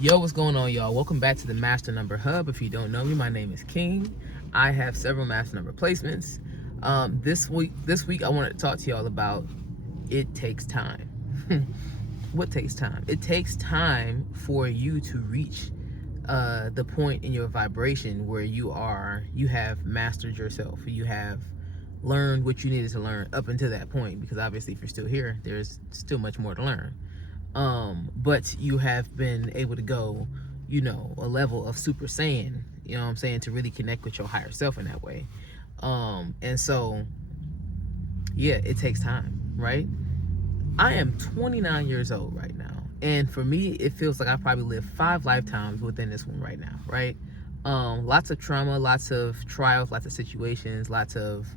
Yo, what's going on, y'all? Welcome back to the Master Number Hub. If you don't know me, my name is King. I have several master number placements. This week I wanted to talk to y'all about it takes time. What takes time? It takes time for you to reach the point in your vibration where you have mastered yourself. You have learned what you needed to learn up until that point, because obviously if you're still here, there's still much more to learn. But you have been able to go, a level of Super Saiyan, to really connect with your higher self in that way. And so, yeah, it takes time, right? I am 29 years old right now. And for me, it feels like I probably lived 5 lifetimes within this one right now, right? Lots of trauma, lots of trials, lots of situations, lots of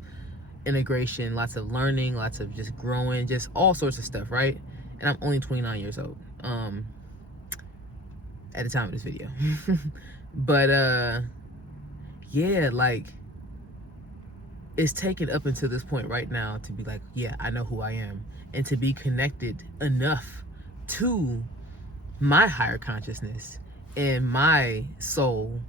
integration, lots of learning, lots of just growing, just all sorts of stuff, right? And I'm only 29 years old at the time of this video. But yeah, like, it's taken up until this point right now to be like, yeah, I know who I am, and to be connected enough to my higher consciousness and my soul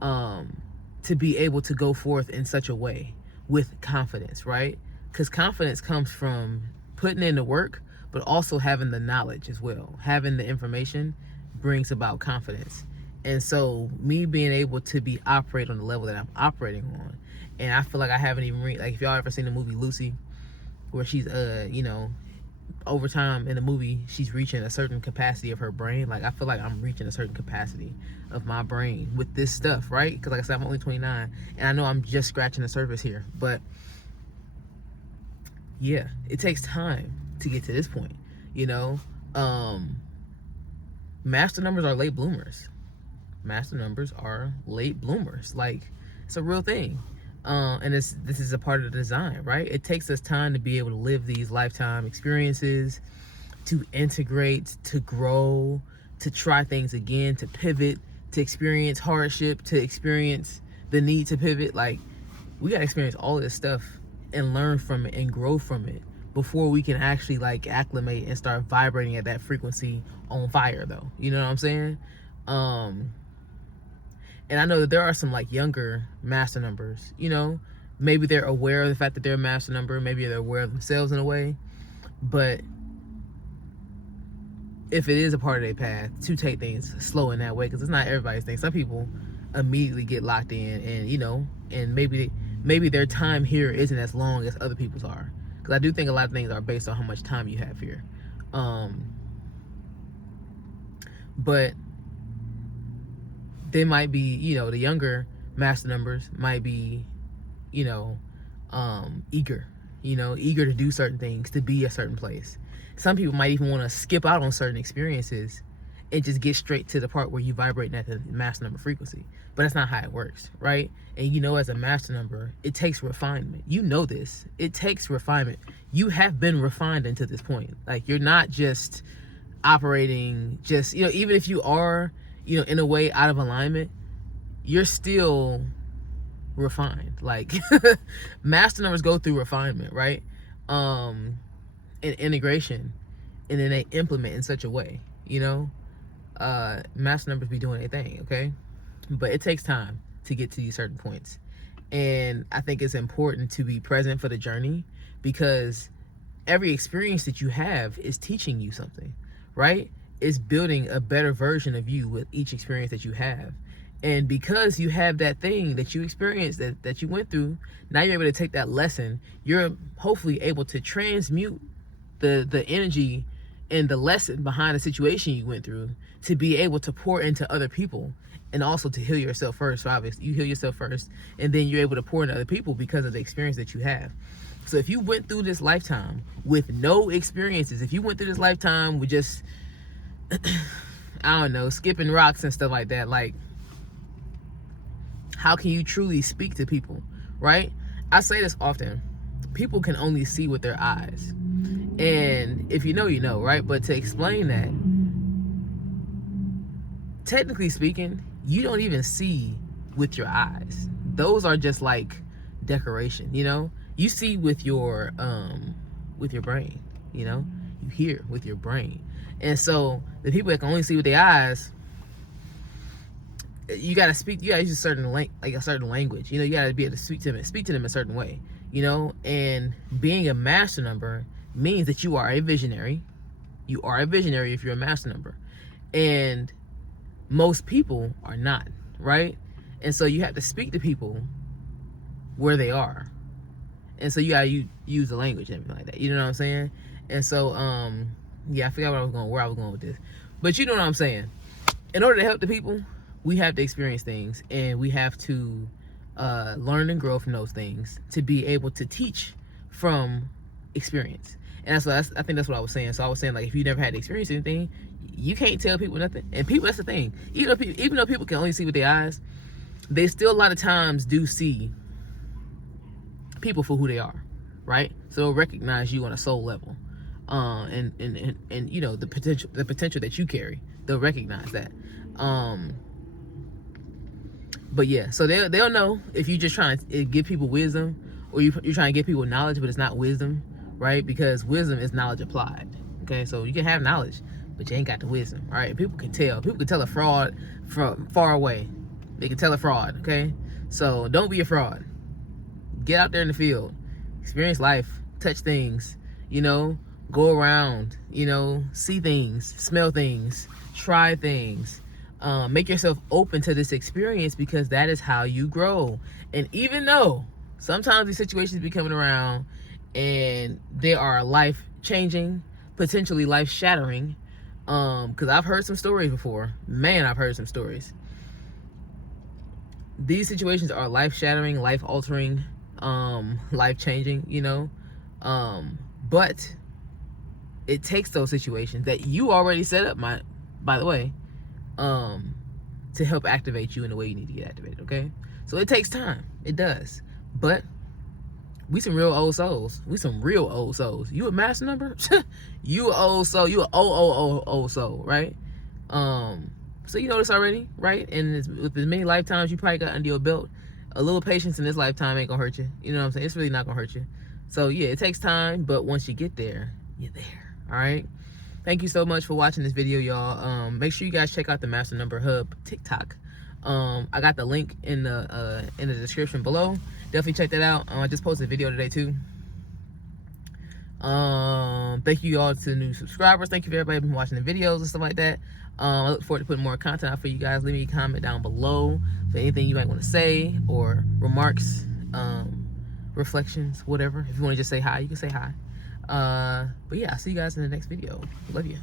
to be able to go forth in such a way with confidence, right? Because confidence comes from putting in the work, but also having the knowledge as well. Having the information brings about confidence. And so me being able to be operate on the level that I'm operating on, and I feel like I haven't even like, if y'all ever seen the movie Lucy, where she's over time in the movie she's reaching a certain capacity of her brain. Like, I feel like I'm reaching a certain capacity of my brain with this stuff, right? Because like I said, I'm only 29, and I know I'm just scratching the surface here, but yeah, it takes time to get to this point. Master numbers are late bloomers. Master numbers are late bloomers. Like, it's a real thing. And this is a part of the design, right? It takes us time to be able to live these lifetime experiences, to integrate, to grow, to try things again, to pivot, to experience hardship, to experience the need to pivot. Like, we gotta experience all of this stuff and learn from it and grow from it before we can actually like acclimate and start vibrating at that frequency on fire, though. You know what I'm saying? And I know that there are some like younger master numbers, maybe they're aware of the fact that they're a master number, maybe they're aware of themselves in a way, but if it is a part of their path, to take things slow in that way, because it's not everybody's thing. Some people immediately get locked in, and and maybe their time here isn't as long as other people's are, because I do think a lot of things are based on how much time you have here. But they might be, the younger master numbers might be, eager, eager to do certain things, to be a certain place. Some people might even want to skip out on certain experiences and just get straight to the part where you vibrate at the master number frequency. But that's not how it works, right? And as a master number, it takes refinement. You know this. It takes refinement. You have been refined into this point. Like, you're not just operating just, even if you are, in a way out of alignment, you're still refined. Like, master numbers go through refinement, right? And integration, and then they implement in such a way, master numbers be doing their thing, okay? But it takes time to get to these certain points. And I think it's important to be present for the journey, because every experience that you have is teaching you something, right? It's building a better version of you with each experience that you have. And because you have that thing that you experienced, that you went through, now you're able to take that lesson. You're hopefully able to transmute the energy and the lesson behind the situation you went through to be able to pour into other people, and also to heal yourself first. So obviously you heal yourself first, and then you're able to pour into other people because of the experience that you have. So if you went through this lifetime with no experiences, if you went through this lifetime with just I don't know, skipping rocks and stuff like that, like, how can you truly speak to people, right? I say this often. People can only see with their eyes. And if you know, right? But to explain that, technically speaking, you don't even see with your eyes. Those are just like decoration, You see with your brain, You hear with your brain. And so the people that can only see with their eyes, you gotta speak. You gotta use a certain a certain language. You know, you gotta be able to speak to them a certain way. You know, and being a master number means that you are a visionary. You are a visionary if you're a master number, and most people are not, right? And so you have to speak to people where they are, and so you gotta use the language and everything like that. You know what I'm saying? And so yeah, I forgot where I was going with this, but you know what I'm saying. In order to help the people, we have to experience things, and we have to learn and grow from those things to be able to teach from experience. And I think that's what I was saying. So I was saying, like, if you never had to experience anything, you can't tell people nothing. And people, that's the thing. Even though people can only see with their eyes, they still a lot of times do see people for who they are, right? So they'll recognize you on a soul level, and you know, the potential that you carry. They'll recognize that. But yeah, so they'll know if you just trying to give people wisdom, or you're trying to give people knowledge, but it's not wisdom, right? Because wisdom is knowledge applied. Okay, so you can have knowledge, but you ain't got the wisdom, right? People can tell a fraud from far away. They can tell a fraud. Okay, so don't be a fraud. Get out there in the field, experience life, touch things, you know, go around, you know, see things, smell things, try things. Make yourself open to this experience, because that is how you grow. And even though sometimes these situations be coming around and they are life-changing, potentially life-shattering, because I've heard some stories before. Man, I've heard some stories. These situations are life-shattering, life-altering, life-changing, you know. But it takes those situations that you already set up, by the way, to help activate you in the way you need to get activated. Okay, so it takes time. It does. But we some real old souls. You a master number? You a old soul. You a old soul, right? So you know this already, right? And with as many lifetimes you probably got under your belt, a little patience in this lifetime ain't gonna hurt you. You know what I'm saying? It's really not gonna hurt you. So yeah, it takes time, but once you get there, you're there. All right. Thank you so much for watching this video, y'all. Make sure you guys check out the Master Number Hub TikTok. I got the link in the description below. Definitely check that out. I just posted a video today too. Thank you all to the new subscribers. Thank you for everybody who's been watching the videos and stuff like that. I look forward to putting more content out for you guys. Leave me a comment down below for anything you might want to say, or remarks, reflections, whatever. If you want to just say hi, you can say hi. But yeah, I'll see you guys in the next video. Love you.